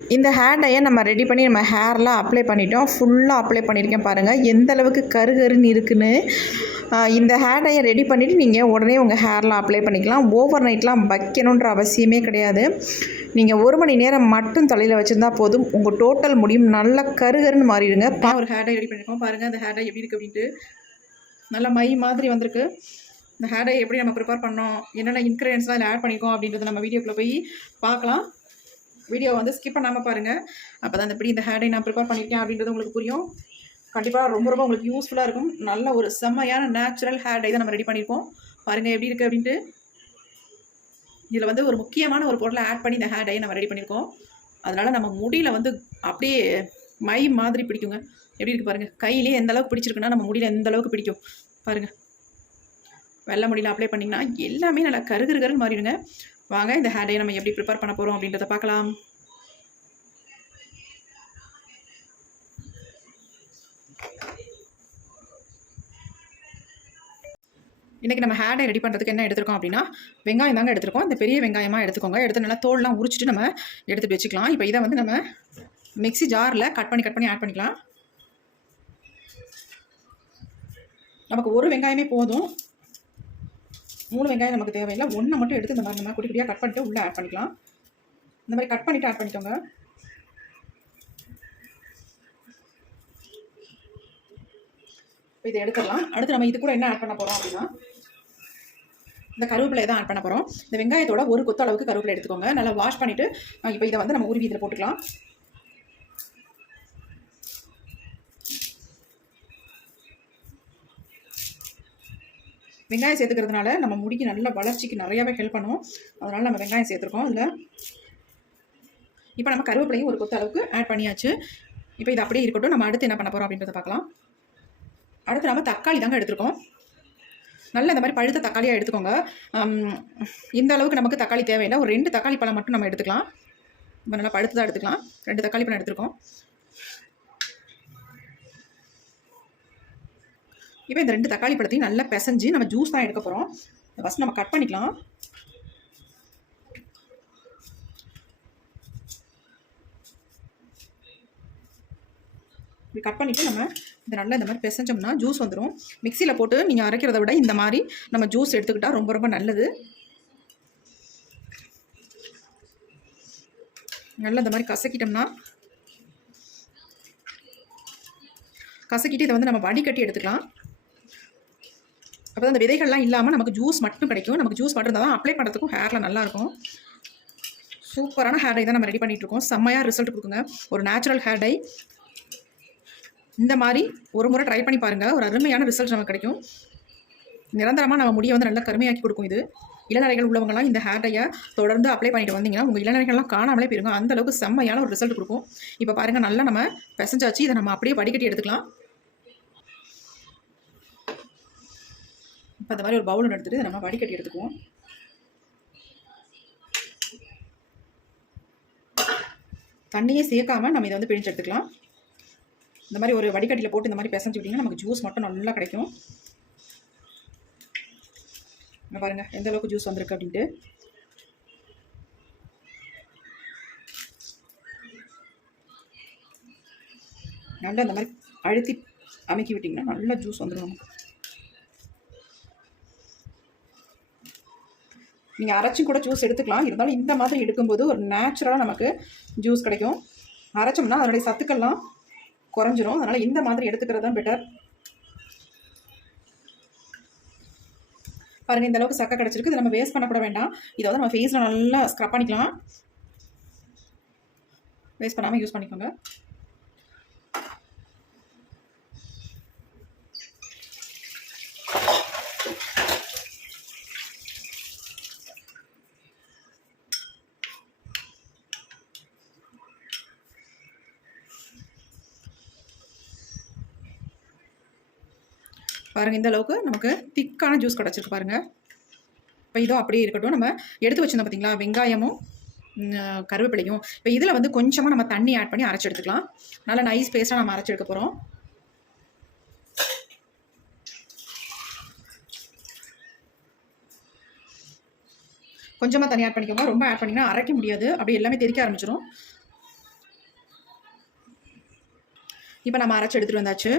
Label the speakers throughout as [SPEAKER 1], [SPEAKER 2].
[SPEAKER 1] இந்த ஹேர் டையை நம்ம ரெடி பண்ணி நம்ம ஹேர்லாம் அப்ளை பண்ணிட்டோம். ஃபுல்லாக அப்ளை பண்ணியிருக்கேன் பாருங்கள் எந்த அளவுக்கு கருகருன்னு இருக்குன்னு இந்த ஹேர் டையை ரெடி பண்ணிவிட்டு நீங்கள் உடனே உங்கள் ஹேர்லாம் அப்ளை பண்ணிக்கலாம். ஓவர் நைட்லாம் வைக்கணுன்ற அவசியமே கிடையாது. நீங்கள் ஒரு மணி நேரம் மட்டும் தலையில் வச்சுருந்தா போதும். உங்கள் டோட்டல் முடியும். நல்லா கருகருன்னு மாறிடுங்க. பா ஒரு ஹேர் டை ரெடி பண்ணியிருக்கோம் பாருங்கள் அந்த ஹேர் டை எப்படி இருக்குது அப்படின்ட்டு. நல்ல மை மாதிரி வந்திருக்கு. இந்த ஹேர் டை எப்படி நம்ம ப்ரிப்பேர் பண்ணோம்? என்னென்ன இன்க்ரீடியன்ஸ்லாம் இதில் ஆட் பண்ணிக்கோம் அப்படின்றத நம்ம வீடியோக்குள்ளே போய் பார்க்கலாம். வீடியோ வந்து ஸ்கிப் பண்ணாமல் பாருங்கள் அப்போ தான் எப்படி இந்த ஹேடை நான் ப்ரிப்பேர் பண்ணியிருக்கேன் அப்படின்றது உங்களுக்கு புரியும். கண்டிப்பாக ரொம்ப ரொம்ப உங்களுக்கு யூஸ்ஃபுல்லாக இருக்கும். நல்ல ஒரு செம்மையான நேச்சுரல் ஹேர் டை தான் நம்ம ரெடி பண்ணியிருக்கோம் பாருங்கள் எப்படி இருக்குது அப்படின்ட்டு. இதில் வந்து ஒரு முக்கியமான ஒரு பொருளை ஆட் பண்ணி இந்த ஹேர் டையை நம்ம ரெடி பண்ணியிருக்கோம் அதனால் நம்ம முடியில் வந்து அப்படியே மை மாதிரி பிடிக்குங்க. எப்படி இருக்குது பாருங்கள் கையிலே எந்த அளவுக்கு பிடிச்சிருக்குன்னா நம்ம முடியில் எந்த அளவுக்கு பிடிக்கும். பாருங்கள் வெள்ளை முடியில் அப்ளை பண்ணிங்கன்னா எல்லாமே நல்லா கருகருகருன்னு மாறிடுங்க. வாங்க இந்த ஹேட்டையை நம்ம எப்படி ப்ரிப்பேர் பண்ண போகிறோம் அப்படின்றத பார்க்கலாம். இன்றைக்கி நம்ம ஹேண்டை ரெடி பண்ணுறதுக்கு என்ன எடுத்துருக்கோம் அப்படின்னா வெங்காயம் தாங்க எடுத்துருக்கோம். இந்த பெரிய வெங்காயமாக எடுத்துக்கோங்க. எடுத்து நல்லா தோல்லாம் உரிச்சிட்டு நம்ம எடுத்துகிட்டு வச்சுக்கலாம். இப்போ இதை வந்து நம்ம மிக்ஸி ஜாரில் கட் பண்ணி கட் பண்ணி ஆட் பண்ணிக்கலாம். நமக்கு ஒரு வெங்காயமே போதும். மூணு வெங்காயம் நமக்கு தேவையில்லை. ஒன்றை மட்டும் எடுத்து இந்த மாதிரி நம்ம குட்டி குட்டியாக கட் பண்ணிட்டு உள்ளே ஆட் பண்ணிக்கலாம். இந்த மாதிரி கட் பண்ணிவிட்டு ஆட் பண்ணிக்கோங்க. இப்போ இதை எடுத்துடலாம். அடுத்து நம்ம இது கூட என்ன ஆட் பண்ண போகிறோம் அப்படின்னா இந்த கருவேப்பிலை தான் ஆட் பண்ண போகிறோம் இந்த வெங்காயத்தோட ஒரு கொத்த அளவுக்கு கருவேப்பிலை எடுத்துக்கோங்க. நல்லா வாஷ் பண்ணிவிட்டு இப்போ இதை வந்து நம்ம உருவி இதில் போட்டுக்கலாம். வெங்காயம் சேர்த்துக்கிறதுனால நம்ம முடிக்கு நல்ல வளர்ச்சிக்கு நிறையாவே ஹெல்ப் பண்ணும். அதனால் நம்ம வெங்காயம் சேர்த்துருக்கோம். அதில் இப்போ நம்ம கருவேப்பிலையும் ஒரு கொத்த அளவுக்கு ஆட் பண்ணியாச்சு. இப்போ இது அப்படியே இருக்கட்டும். நம்ம அடுத்து என்ன பண்ண போகிறோம் அப்படின்றத பார்க்கலாம். அடுத்து நம்ம தக்காளி தாங்க எடுத்துருக்கோம். நல்ல இந்த மாதிரி பழுத்த தக்காளியாக எடுத்துக்கோங்க. இந்த அளவுக்கு நமக்கு தக்காளி தேவையில்லை. ஒரு ரெண்டு தக்காளி பழம் மட்டும் நம்ம எடுத்துக்கலாம். இப்போ நல்லா பழுத்ததாக எடுத்துக்கலாம். ரெண்டு தக்காளி பழம் எடுத்துருக்கோம். இப்போ இந்த ரெண்டு தக்காளி பழத்தையும் நல்லா பிசைஞ்சு நம்ம ஜூஸ் தான் எடுக்க போகிறோம் ஃபஸ்ட் நம்ம கட் பண்ணிக்கலாம். இப்படி கட் பண்ணிவிட்டு நம்ம இதை நல்லா இந்த மாதிரி பிசைஞ்சோம்னா ஜூஸ் வந்துடும் மிக்சியில் போட்டு நீங்கள் அரைக்கிறத விட இந்த மாதிரி நம்ம ஜூஸ் எடுத்துக்கிட்டால் ரொம்ப ரொம்ப நல்லது. நல்லா இந்த மாதிரி கசக்கிட்டோம்னா கசக்கிட்டு இதை வந்து நம்ம வடிகட்டி எடுத்துக்கலாம். அப்போ அந்த விதைகள்லாம் இல்லாமல் நமக்கு ஜூஸ் மட்டும் கிடைக்கும். நமக்கு ஜூஸ் மட்டும் இருந்தால் தான் அப்ளை பண்ணுறதுக்கும் ஹேரில் நல்லாயிருக்கும். சூப்பரான ஹேர் டை தான் நம்ம ரெடி பண்ணிகிட்ருக்கோம் இருக்கோம் செம்மையாக ரிசல்ட் கொடுக்குங்க. ஒரு நேச்சுரல் ஹேர் டை இந்த மாதிரி ஒரு முறை ட்ரை பண்ணி பாருங்கள் ஒரு அருமையான ரிசல்ட் நமக்கு கிடைக்கும். நிரந்தரமாக நம்ம முடியை வந்து நல்லா கருமையாக்கி கொடுக்கும் இது. இளநரைகள் உள்ளவங்கலாம் இந்த ஹேர் டையை தொடர்ந்து அப்ளை பண்ணிட்டு வந்தீங்கன்னா உங்கள் இளநரைகள்லாம் காணாமலே போயிருங்க. அந்த அளவுக்கு செம்மையான ஒரு ரிசல்ட் கொடுக்கும். இப்போ பாருங்கள் நல்லா நம்ம பிசைஞ்சாச்சு. இதை நம்ம அப்படியே வடிகட்டி எடுத்துக்கலாம். இப்போ இந்த மாதிரி ஒரு பவுல் எடுத்துகிட்டு நம்ம வடிகட்டி எடுத்துக்குவோம். தண்ணியே சேர்க்காமல் நம்ம இதை வந்து பிழிஞ்சு எடுத்துக்கலாம். இந்த மாதிரி ஒரு வடிகட்டியில் போட்டு இந்த மாதிரி பிசைஞ்சு விட்டிங்கன்னா நமக்கு ஜூஸ் மட்டும் நல்லா கிடைக்கும். பாருங்கள் எந்த அளவுக்கு ஜூஸ் வந்திருக்கு அப்படின்ட்டு. நல்லா இந்த மாதிரி அழுத்தி அமைக்கி விட்டிங்கன்னா நல்லா ஜூஸ் வந்துடும் நமக்கு. நீங்கள் அரைச்சும் கூட ஜூஸ் எடுத்துக்கலாம். இருந்தாலும் இந்த மாதிரி எடுக்கும்போது ஒரு நேச்சுரலாக நமக்கு ஜூஸ் கிடைக்கும். அரைச்சோம்னா அதனுடைய சத்துக்கள்லாம் குறைஞ்சிரும். அதனால் இந்த மாதிரி எடுத்துக்கிறது தான் பெட்டர் பாருங்கள் இந்த அளவுக்கு சக்கை கிடச்சிருக்கு. இதை நம்ம வேஸ்ட் பண்ணக்கூட வேண்டாம். இதை வந்து நம்ம ஃபேஸில் நல்லா ஸ்க்ரப் பண்ணிக்கலாம். வேஸ்ட் பண்ணாமல் யூஸ் பண்ணிக்கோங்க. பாருங்க இந்த அளவுக்கு நமக்கு திக்கான ஜூஸ் கிடச்சிருக்கு பாருங்க. இப்போ இதோ அப்படியே இருக்கட்டும். நம்ம எடுத்து வச்சிருந்தோம் பார்த்தீங்களா வெங்காயமும் கருவேப்பிலையும். இப்போ இதில் வந்து கொஞ்சமாக நம்ம தண்ணி ஆட் பண்ணி அரைச்சி எடுத்துக்கலாம். நல்லா நைஸ் பேஸ்ட்டாக நம்ம அரைச்சி எடுக்க போகிறோம் கொஞ்சமாக தண்ணி ஆட் பண்ணிக்கோங்க. ரொம்ப ஆட் பண்ணிங்கன்னா அரைக்க முடியாது. அப்படி எல்லாமே தெரிக்க ஆரம்பிச்சிடும் இப்போ நம்ம அரைச்சி எடுத்துகிட்டு வந்தாச்சு.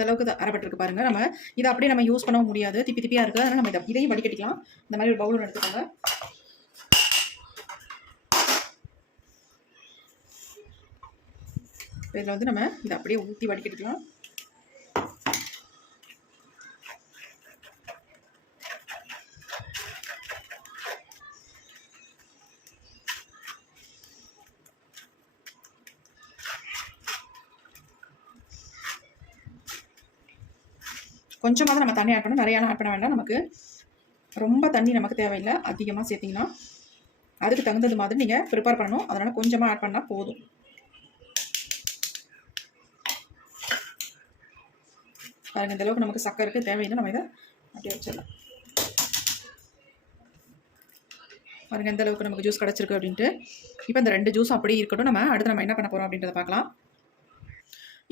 [SPEAKER 1] இந்த அளவுக்கு அரைப்பட்டிருக்கு பாருங்கள் நம்ம இதை அப்படியே நம்ம யூஸ் பண்ணவும் முடியாது. திப்பி திப்பியாக இருக்குது அதனால் நம்ம இதை இதையும் வடிகட்டிக்கலாம். இந்த மாதிரி ஒரு பவுல் எடுத்துக்கோங்க. இதில் வந்து நம்ம இதை அப்படியே ஊற்றி வடிகட்டிக்கலாம். கொஞ்சமாக தான் நம்ம தண்ணி ஆட் பண்ணணும். நிறையாலாம் ஆட் பண்ண வேண்டாம். நமக்கு ரொம்ப தண்ணி நமக்கு தேவையில்லை. அதிகமாக சேர்த்திங்கன்னா அதுக்கு தகுந்தது மாதிரி நீங்கள் ப்ரிப்பேர் பண்ணணும். அதனால் கொஞ்சமாக ஆட் பண்ணால் போதும். பாருங்கள் இந்த அளவுக்கு நமக்கு சக்கருக்கு தேவையில்லை. நம்ம இதை அப்படியே வச்சிடலாம். பாருங்கள் எந்த அளவுக்கு நமக்கு ஜூஸ் கிடச்சிருக்கு அப்படின்ட்டு. இப்போ இந்த ரெண்டு ஜூஸும் அப்படியே இருக்கட்டும். நம்ம அடுத்து நம்ம என்ன பண்ண போகிறோம் அப்படின்றத பார்க்கலாம்.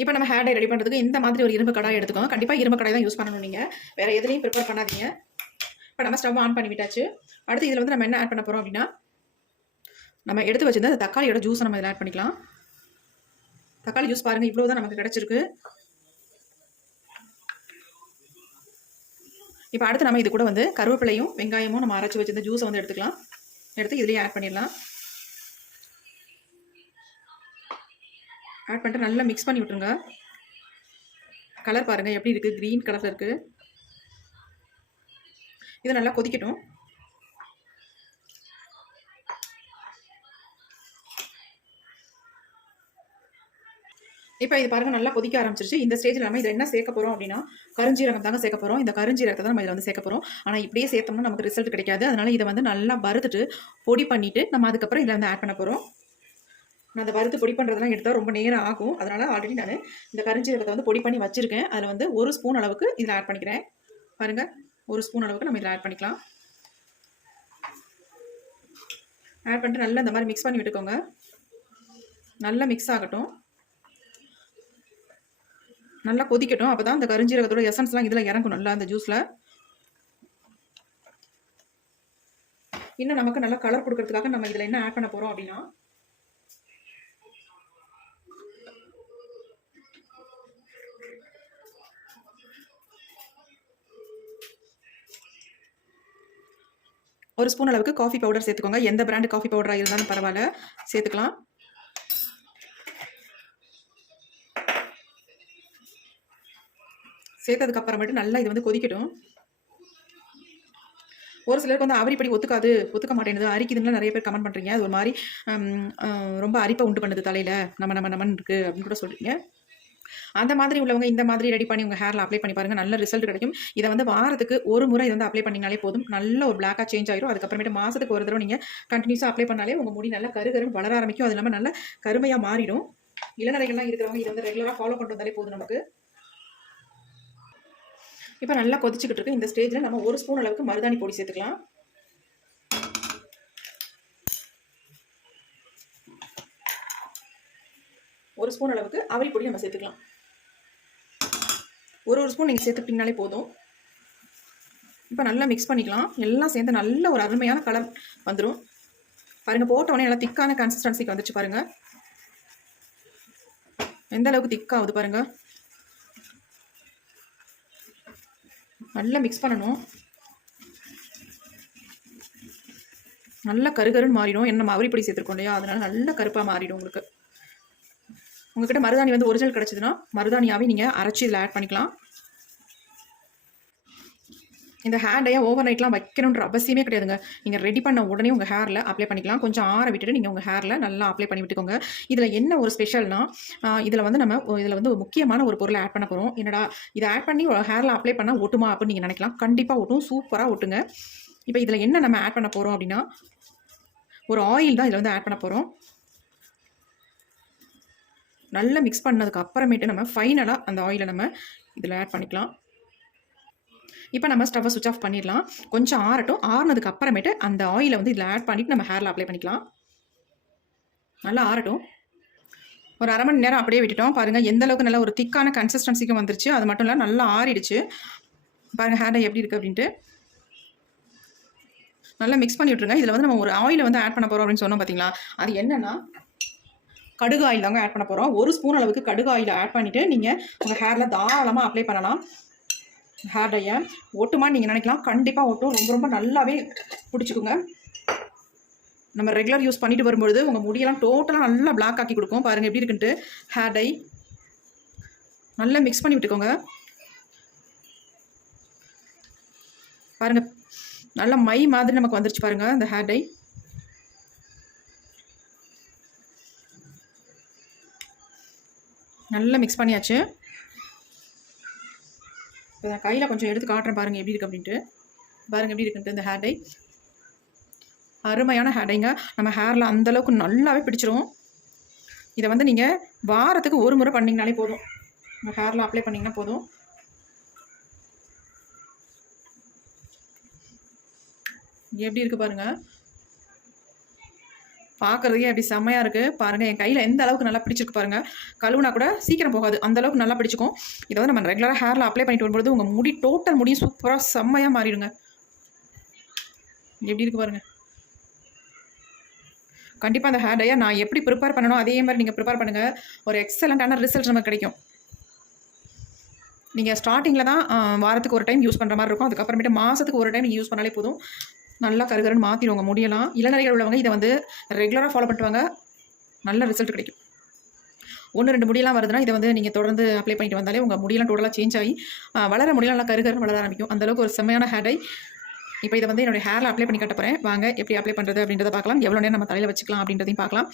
[SPEAKER 1] இப்போ நம்ம ஹேர் டை ரெடி பண்ணுறதுக்கு இந்த மாதிரி ஒரு இரும்பு கடாய் எடுத்துக்கோங்க. கண்டிப்பாக இரும்பு கடாய் தான் யூஸ் பண்ணணும் நீங்கள் வேறு எதுலேயும் ப்ரிப்பேர் பண்ணாதீங்க. இப்போ நம்ம ஸ்டவ் ஆன் பண்ணி விட்டாச்சு அடுத்து இதில் வந்து நம்ம என்ன ஆட் பண்ண போகிறோம் அப்படின்னா நம்ம எடுத்து வச்சுருந்த தக்காளியோட ஜூஸை நம்ம இதில் ஆட் பண்ணிக்கலாம். தக்காளி ஜூஸ் பாருங்கள் இவ்வளோ தான் நமக்கு கிடச்சிருக்கு. இப்போ அடுத்து நம்ம இது கூட வந்து கருவேப்பிலையும் வெங்காயமும் நம்ம அரைச்சி வச்சுருந்த ஜூஸை வந்து எடுத்துக்கலாம். எடுத்து இதுலேயே ஆட் பண்ணிடலாம். ஆட் பண்ணிட்டு நல்லா மிக்ஸ் பண்ணி விட்ருங்க கலர் பாருங்கள் எப்படி இருக்குது க்ரீன் கலரில் இருக்குது இதை நல்லா கொதிக்கட்டும். இப்போ இது பாருங்கள் நல்லா கொதிக்க ஆரம்பிச்சிருச்சு. இந்த ஸ்டேஜில் நம்ம இதில் என்ன சேர்க்க போகிறோம் அப்படின்னா கருஞ்சீரகம் தாங்க சேர்க்க போகிறோம் இந்த கருஞ்சீரகத்தை தான் நம்ம இதில் வந்து சேர்க்க போகிறோம் ஆனால் இப்படியே சேர்த்தோம்னா நமக்கு ரிசல்ட் கிடைக்காது. அதனால் இதை வந்து நல்லா வறுத்துட்டு பொடி பண்ணிவிட்டு நம்ம அதுக்கப்புறம் இதில் வந்து ஆட் பண்ண போகிறோம் நான் அந்த வறுத்து பொடி பண்ணுறதுலாம் எடுத்தால் ரொம்ப நேரம் ஆகும். அதனால் ஆல்ரெடி நான் இந்த கரிஞ்சீரகத்தை வந்து பொடி பண்ணி வச்சுருக்கேன். அதில் வந்து ஒரு ஸ்பூன் அளவுக்கு இதில் ஆட் பண்ணிக்கிறேன். பாருங்கள் ஒரு ஸ்பூன் அளவுக்கு நம்ம இதில் ஆட் பண்ணிக்கலாம். ஆட் பண்ணிட்டு நல்லா இந்த மாதிரி மிக்ஸ் பண்ணி விட்டுக்கோங்க. நல்லா மிக்ஸ் ஆகட்டும். நல்லா கொதிக்கட்டும். அப்போ தான் இந்த கரிஞ்சீரகத்தோட எசன்ஸ்லாம் இதில் இறங்கும் நல்லா அந்த ஜூஸில் இன்னும் நமக்கு நல்லா கலர் கொடுக்கறதுக்காக நம்ம இதில் என்ன ஆட் பண்ண போகிறோம் அப்படின்னா ஒரு ஸ்பூன் அளவுக்கு காஃபி பவுடர் சேர்த்துக்கோங்க. எந்த பிராண்டு காஃபி பவுடராக இருந்தாலும் பரவாயில்ல. சேர்த்துக்கலாம். சேர்த்ததுக்கு அப்புறமேட்டு நல்லா இது வந்து கொதிக்கட்டும். ஒரு சிலருக்கு வந்து அவரிப்படி ஒத்துக்காது ஒத்துக்க மாட்டேங்குது அரிக்குதுன்னு நிறைய பேர் கமெண்ட் பண்ணுறீங்க அது ஒரு மாதிரி ரொம்ப அரிப்பை உண்டு பண்ணுது தலையில். நம்ம நம்ம நம்மன்னு இருக்குது அப்படின்னு கூட சொல்கிறீங்க அந்த மாதிரி உள்ளவங்க இந்த மாதிரி ரெடி பண்ணி உங்கள் ஹேரில் அப்ளை பண்ணி பாருங்கள் நல்ல ரிசல்ட் கிடைக்கும். இதை வந்து வாரத்துக்கு ஒரு முறை இது வந்து அப்ளை பண்ணினாலே போதும். நல்ல ஒரு பிளாக்காக சேஞ்ச் ஆயிரும். அதுக்கப்புறமேட்டு மாதத்துக்கு ஒரு தடவை நீங்கள் கண்டினியூஸாக அப்ளை பண்ணாலே உங்கள் முடி நல்லா கருகரும் வளர ஆரம்பிக்கும். அது இல்லாமல் நல்ல கருமையாக மாறிடும். இளநரைகள்லாம் இருக்கிறவங்க இதை வந்து ரெகுலராக ஃபாலோ பண்ணிட்டு வந்தாலே போதும் நமக்கு. இப்போ நல்லா கொதிச்சுக்கிட்டு இருக்கு. இந்த ஸ்டேஜில் நம்ம ஒரு ஸ்பூன் அளவுக்கு மருதாணி பொடி சேர்த்துக்கலாம். ஒரு ஸ்பூன் அளவுக்கு அவரி பொடி நம்ம சேர்த்துக்கலாம். ஒரு ஒரு ஸ்பூன் நீங்கள் சேர்த்துக்கிட்டிங்கனாலே போதும். இப்போ நல்லா மிக்ஸ் பண்ணிக்கலாம். எல்லாம் சேர்ந்து நல்ல ஒரு அருமையான கலர் வந்துடும் பாருங்கள் போட்ட உடனே நல்லா திக்கான கன்சிஸ்டன்சிக்கு வந்துச்சு பாருங்கள் எந்த அளவுக்கு திக்காகுது பாருங்கள் நல்லா மிக்ஸ் பண்ணணும். நல்லா கருகருன்னு மாறிடும். என்ன நம்ம அவரிப்படி சேர்த்துருக்கோம் இல்லையா? அதனால் நல்லா கருப்பாக மாறிடும் உங்களுக்கு. உங்ககிட்ட மருதாணி வந்து ஒரிஜினல் கிடச்சிதுன்னா மருதாணியாகவே நீங்கள் அரைச்சி இதில் ஆட் பண்ணிக்கலாம். இந்த ஹேர் டையை ஓவர் நைட்லாம் வைக்கணுன்ற அவசியமே கிடையாதுங்க. நீங்கள் ரெடி பண்ண உடனே உங்கள் ஹேரில் அப்ளை பண்ணிக்கலாம். கொஞ்சம் ஆற விட்டுட்டு நீங்கள் உங்கள் ஹேரில் நல்லா அப்ளை பண்ணி விட்டுக்கோங்க. இதில் என்ன ஒரு ஸ்பெஷல்னா இதில் வந்து நம்ம இதில் வந்து முக்கியமான ஒரு பொருளை ஆட் பண்ண போகிறோம் என்னடா இதை ஆட் பண்ணி ஹேரில் அப்ளை பண்ணால் ஒட்டுமா அப்படின்னு நீங்கள் நினைக்கலாம். கண்டிப்பாக ஒட்டும் சூப்பராக ஒட்டுங்க. இப்போ இதில் என்ன நம்ம ஆட் பண்ண போகிறோம் அப்படின்னா ஒரு ஆயில் தான் இதில் வந்து ஆட் பண்ண போகிறோம் நல்லா மிக்ஸ் பண்ணதுக்கு அப்புறமேட்டு நம்ம ஃபைனலாக அந்த ஆயிலை நம்ம இதில் ஆட் பண்ணிக்கலாம். இப்போ நம்ம ஸ்டவ்வை சுவிச் ஆஃப் பண்ணிடலாம். கொஞ்சம் ஆறட்டும். ஆறுனதுக்கு அப்புறமேட்டு அந்த ஆயிலை வந்து இதில் ஆட் பண்ணிவிட்டு நம்ம ஹேரில் அப்ளை பண்ணிக்கலாம். நல்லா ஆறட்டும். ஒரு அரை மணி நேரம் அப்படியே விட்டுட்டோம். பாருங்கள் எந்த அளவுக்கு ஒரு திக்கான கன்சிஸ்டன்சிக்கும் வந்துருச்சு. அது மட்டும் இல்லை நல்லா ஆறிடுச்சு. பாருங்கள் ஹேர் எப்படி இருக்குது அப்படின்ட்டு. நல்லா மிக்ஸ் பண்ணி விட்ருங்க இதில் வந்து நம்ம ஒரு ஆயிலை வந்து ஆட் பண்ண போகிறோம் அப்படின்னு சொன்னோம் பார்த்தீங்களா அது என்னென்னா கடுகு ஆயில் தாங்க ஆட் பண்ண போகிறோம் ஒரு ஸ்பூன் அளவுக்கு கடுகு ஆயில் ஆட் பண்ணிவிட்டு நீங்கள் உங்கள் ஹேரில் தாராளமாக அப்ளை பண்ணலாம். ஹேர் டையை ஒட்டுமான்னு நீங்கள் நினைக்கலாம். கண்டிப்பாக ஒட்டும் ரொம்ப ரொம்ப நல்லாவே பிடிச்சிக்கோங்க. நம்ம ரெகுலர் யூஸ் பண்ணிட்டு வரும்பொழுது உங்கள் முடியெல்லாம் டோட்டலாக நல்லா பிளாக் ஆக்கி கொடுக்கும். பாருங்கள் எப்படி இருக்குன்ட்டு. ஹேர் டை நல்லா மிக்ஸ் பண்ணி விட்டுக்கோங்க. பாருங்கள் நல்ல மை மாதிரி நமக்கு வந்துருச்சு பாருங்க. இந்த ஹேர் டை நல்லா மிக்ஸ் பண்ணியாச்சு. இப்போ நான் கையில் கொஞ்சம் எடுத்து காட்டுறேன் பாருங்கள் எப்படி இருக்கு அப்படின்ட்டு. பாருங்கள் எப்படி இருக்குன்ட்டு இந்த ஹேர் டை அருமையான ஹேர் டைங்க நம்ம ஹேரில் அந்தளவுக்கு நல்லாவே பிடிச்சிரும். இதை வந்து நீங்கள் வாரத்துக்கு ஒரு முறை பண்ணிங்கனாலே போதும். நம்ம ஹேரில் அப்ளை பண்ணிங்கன்னா போதும். எப்படி இருக்குது பாருங்கள் பார்க்குறதுக்கே அப்படி செம்மையாக இருக்குது பாருங்கள் என் கையில் எந்த அளவுக்கு நல்லா பிடிச்சிருக்கு பாருங்கள் கழுவுனா கூட சீக்கிரம் போகாது. அந்த அளவுக்கு நல்லா பிடிச்சிக்கும். இதை வந்து நம்ம ரெகுலராக ஹேரில் அப்ளை பண்ணிட்டு வரும்போது உங்கள் முடி டோட்டல் முடியும் சூப்பராக செம்மையாக மாறிடுங்க. எப்படி இருக்கு பாருங்கள் கண்டிப்பாக அந்த ஹேர் டையை நான் எப்படி ப்ரிப்பேர் பண்ணணும் அதே மாதிரி நீங்கள் ப்ரிப்பேர் பண்ணுங்கள் ஒரு எக்ஸலண்ட்டான ரிசல்ட் நமக்கு கிடைக்கும். நீங்கள் ஸ்டார்டிங்கில் தான் வாரத்துக்கு ஒரு டைம் யூஸ் பண்ணுற மாதிரி இருக்கும். அதுக்கப்புறமேட்டு மாதத்துக்கு ஒரு டைம் நீங்கள் யூஸ் பண்ணாலே போதும். நல்லா கருகருன்னு மாற்றிடுவாங்க முடியலாம் இளநரைகள் உள்ளவங்க இதை வந்து ரெகுலராக ஃபாலோ பண்ணுவாங்க நல்ல ரிசல்ட் கிடைக்கும். ஒன்று ரெண்டு முடியெல்லாம் வருதுன்னா இதை வந்து நீங்கள் தொடர்ந்து அப்ளை பண்ணிட்டு வந்தாலே உங்கள் முடியெல்லாம் டோட்டலாக சேஞ்ச் ஆகி வளர முடியலாம் நல்லா கருகரு வளர ஆரம்பிக்கும். அந்தளவுக்கு ஒரு செம்மையான ஹேர் டை. இப்போ இதை வந்து என்னுடைய ஹேரில் அப்ளை பண்ணி கட்ட போகிறேன் வாங்க எப்படி அப்ளை பண்ணுறது அப்படின்றத பார்க்கலாம். எவ்வளோ நேரம் நம்ம தலையில் வச்சுக்கலாம் அப்படின்றதையும் பார்க்கலாம்.